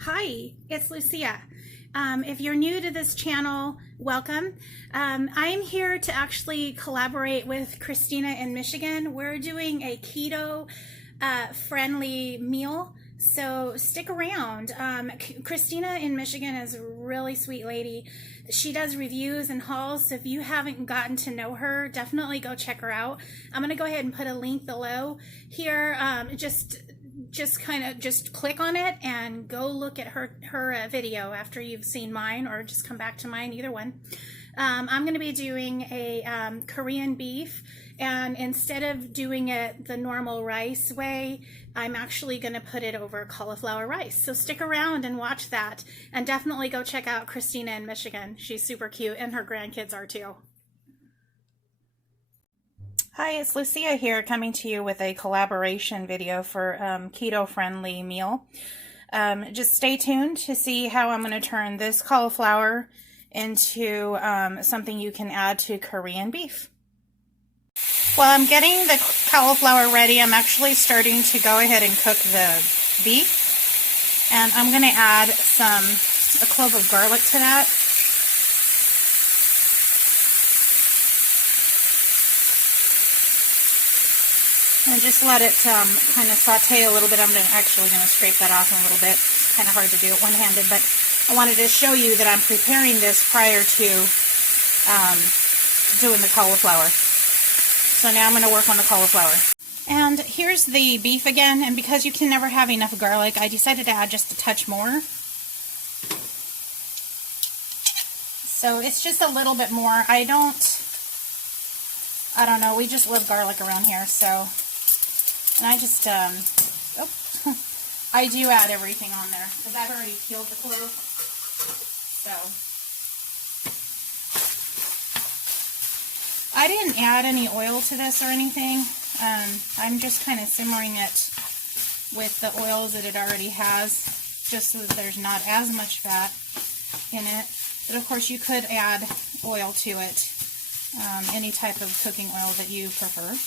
Hi, it's Lucia. If you're new to this channel, welcome. I'm here to actually collaborate with Christina in Michigan. We're doing a keto friendly meal, so stick around. Christina in Michigan is a really sweet lady. She does reviews and hauls, so if you haven't gotten to know her, definitely go check her out. I'm going to go ahead and put a link below here. Just click on it and go look at her video after you've seen mine, or just come back to mine, either one. I'm going to be doing a Korean beef, and instead of doing it the normal rice way, I'm actually going to put it over cauliflower rice. So stick around and watch that, and definitely go check out Christina in Michigan. She's super cute, and her grandkids are too. Hi, it's Lucia here, coming to you with a collaboration video for keto-friendly meal. Just stay tuned to see how I'm going to turn this cauliflower into something you can add to Korean beef. While I'm getting the cauliflower ready, I'm actually starting to go ahead and cook the beef. And I'm going to add a clove of garlic to that. And just let it kind of saute a little bit. I'm actually going to scrape that off in a little bit. It's kind of hard to do it one-handed, but I wanted to show you that I'm preparing this prior to doing the cauliflower. So now I'm going to work on the cauliflower. And here's the beef again, and because you can never have enough garlic, I decided to add just a touch more. So it's just a little bit more. I don't know, we just love garlic around here, so... And I just, I do add everything on there, because I've already peeled the clove, so. I didn't add any oil to this or anything. I'm just kind of simmering it with the oils that it already has, just so that there's not as much fat in it. But of course you could add oil to it, any type of cooking oil that you prefer.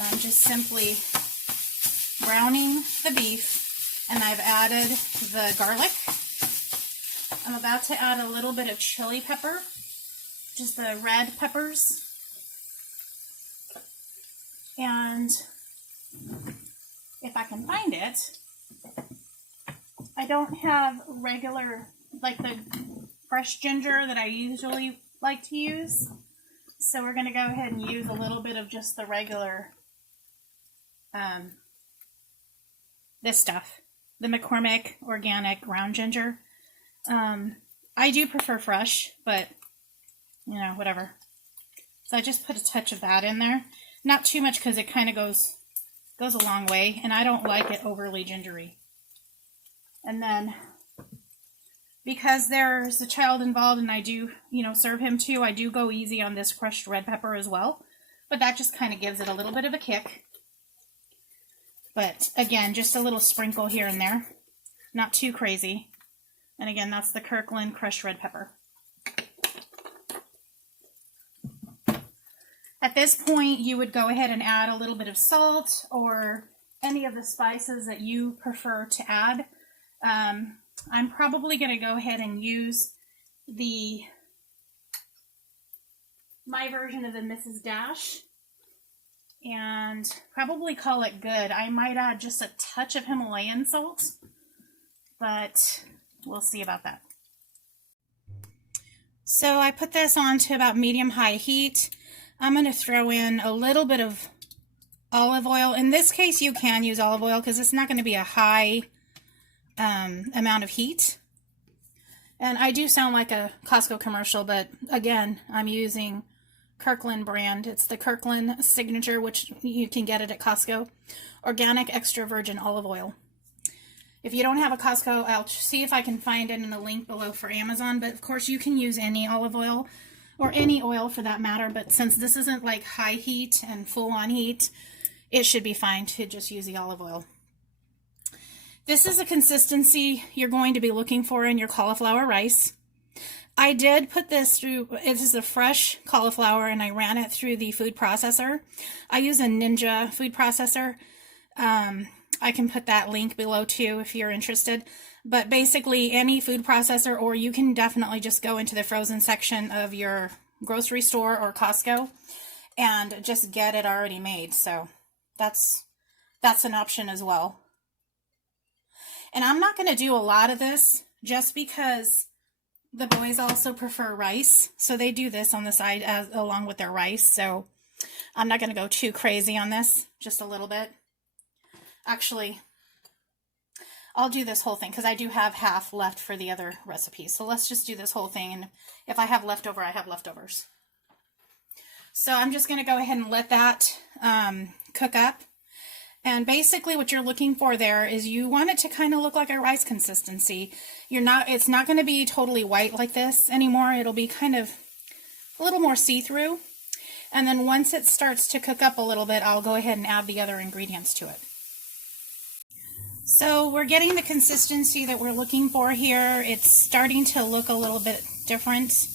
I'm just simply browning the beef, and I've added the garlic. I'm about to add a little bit of chili pepper, just the red peppers. And if I can find it, I don't have regular, like the fresh ginger that I usually like to use. So we're going to go ahead and use a little bit of just the regular, this stuff, the McCormick organic ground ginger. I do prefer fresh, but, you know, whatever. So I just put a touch of that in there. Not too much, because it kind of goes a long way, and I don't like it overly gingery. And then, because there's a child involved and I do, serve him too, I do go easy on this crushed red pepper as well. But that just kind of gives it a little bit of a kick. But again, just a little sprinkle here and there. Not too crazy. And again, that's the Kirkland crushed red pepper. At this point, you would go ahead and add a little bit of salt or any of the spices that you prefer to add. I'm probably going to go ahead and use my version of the Mrs. Dash and probably call it good. I might add just a touch of Himalayan salt, but we'll see about that. So I put this on to about medium-high heat. I'm going to throw in a little bit of olive oil. In this case, you can use olive oil because it's not going to be a high amount of heat. And I do sound like a Costco commercial, but again, I'm using Kirkland brand. It's the Kirkland Signature, which you can get it at Costco. Organic extra virgin olive oil. If you don't have a Costco, I'll see if I can find it in a link below for Amazon, but of course you can use any olive oil, or any oil for that matter, but since this isn't like high heat and full-on heat, it should be fine to just use the olive oil. This is a consistency you're going to be looking for in your cauliflower rice. I did put this through, it is a fresh cauliflower, and I ran it through the food processor. I use a Ninja food processor. I can put that link below too if you're interested. But basically any food processor, or you can definitely just go into the frozen section of your grocery store or Costco and just get it already made. So that's an option as well. And I'm not going to do a lot of this just because the boys also prefer rice. So they do this on the side along with their rice. So I'm not going to go too crazy on this, just a little bit. Actually, I'll do this whole thing because I do have half left for the other recipes. So let's just do this whole thing. And if I have leftover, I have leftovers. So I'm just going to go ahead and let that cook up. And basically what you're looking for there is you want it to kind of look like a rice consistency. It's not going to be totally white like this anymore. It'll be kind of a little more see-through. And then once it starts to cook up a little bit, I'll go ahead and add the other ingredients to it. So we're getting the consistency that we're looking for here. It's starting to look a little bit different.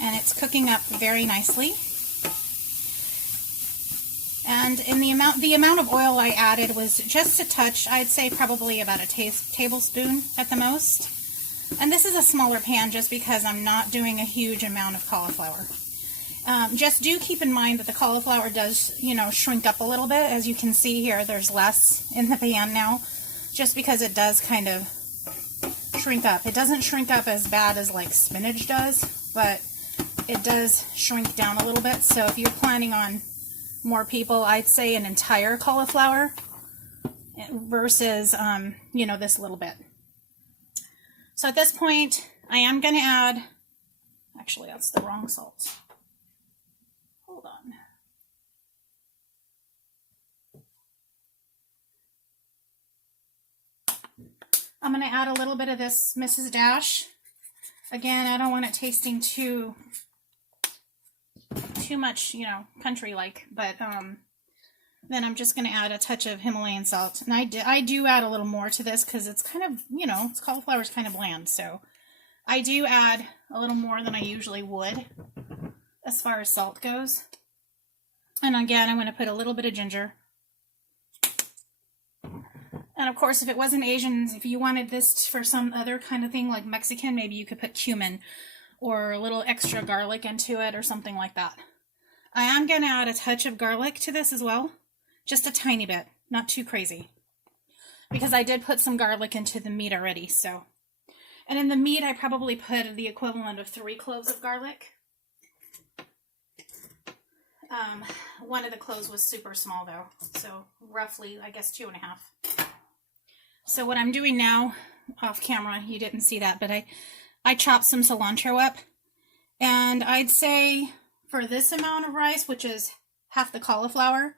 And it's cooking up very nicely. And in the amount of oil I added was just a touch. I'd say probably about a tablespoon at the most. And this is a smaller pan just because I'm not doing a huge amount of cauliflower. Just do keep in mind that the cauliflower does, shrink up a little bit. As you can see here, there's less in the pan now, just because it does kind of shrink up. It doesn't shrink up as bad as like spinach does, but it does shrink down a little bit. So if you're planning on more people, I'd say an entire cauliflower versus, this little bit. So at this point, I am going to add, actually that's the wrong salt. Hold on. I'm going to add a little bit of this Mrs. Dash. Again, I don't want it tasting too much, country-like, but then I'm just going to add a touch of Himalayan salt. And I do add a little more to this because it's kind of, cauliflower is kind of bland, so I do add a little more than I usually would as far as salt goes. And again, I'm going to put a little bit of ginger. And of course, if it wasn't Asian, if you wanted this for some other kind of thing like Mexican, maybe you could put cumin or a little extra garlic into it or something like that. I am going to add a touch of garlic to this as well. Just a tiny bit, not too crazy. Because I did put some garlic into the meat already, so. And in the meat, I probably put the equivalent of 3 cloves of garlic. One of the cloves was super small though, so roughly, I guess 2.5. So what I'm doing now, off camera, you didn't see that, but I chopped some cilantro up. And I'd say for this amount of rice, which is half the cauliflower,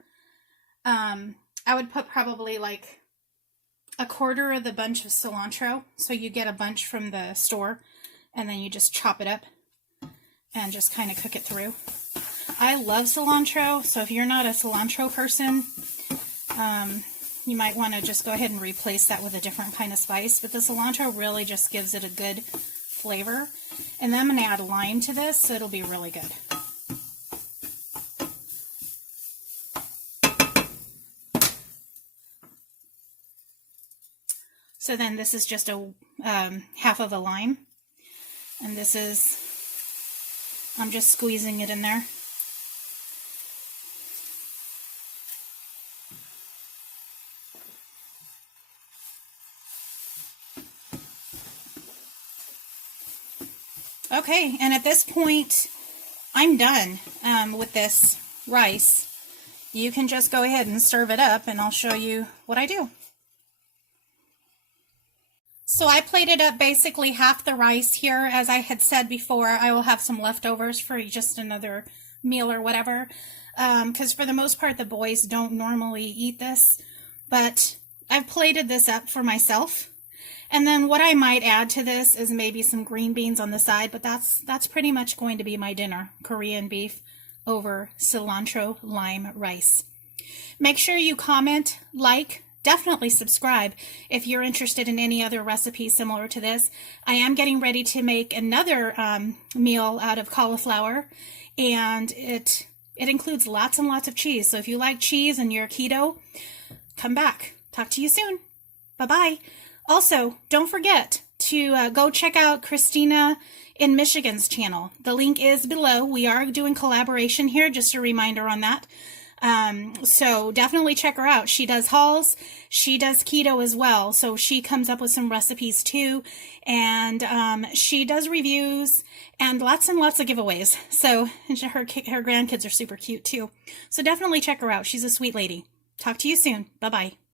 I would put probably like a quarter of the bunch of cilantro. So you get a bunch from the store and then you just chop it up and just kind of cook it through. I love cilantro, so if you're not a cilantro person, you might want to just go ahead and replace that with a different kind of spice. But the cilantro really just gives it a good flavor. And then I'm going to add lime to this, so it'll be really good. So then this is just a half of a lime. And this is, I'm just squeezing it in there. Okay, and at this point, I'm done with this rice. You can just go ahead and serve it up, and I'll show you what I do. So I plated up basically half the rice here. As I had said before, I will have some leftovers for just another meal or whatever, because for the most part, the boys don't normally eat this, but I've plated this up for myself. And then what I might add to this is maybe some green beans on the side, but that's pretty much going to be my dinner, Korean beef over cilantro lime rice. Make sure you comment, like, definitely subscribe if you're interested in any other recipes similar to this. I am getting ready to make another meal out of cauliflower, and it It includes lots and lots of cheese. So if you like cheese and you're keto, come back. Talk to you soon. Bye-bye. Also, don't forget to go check out Christina in Michigan's channel. The link is below. We are doing collaboration here, just a reminder on that. So definitely check her out. She does hauls. She does keto as well. So she comes up with some recipes too. And she does reviews and lots of giveaways. So her grandkids are super cute too. So definitely check her out. She's a sweet lady. Talk to you soon. Bye-bye.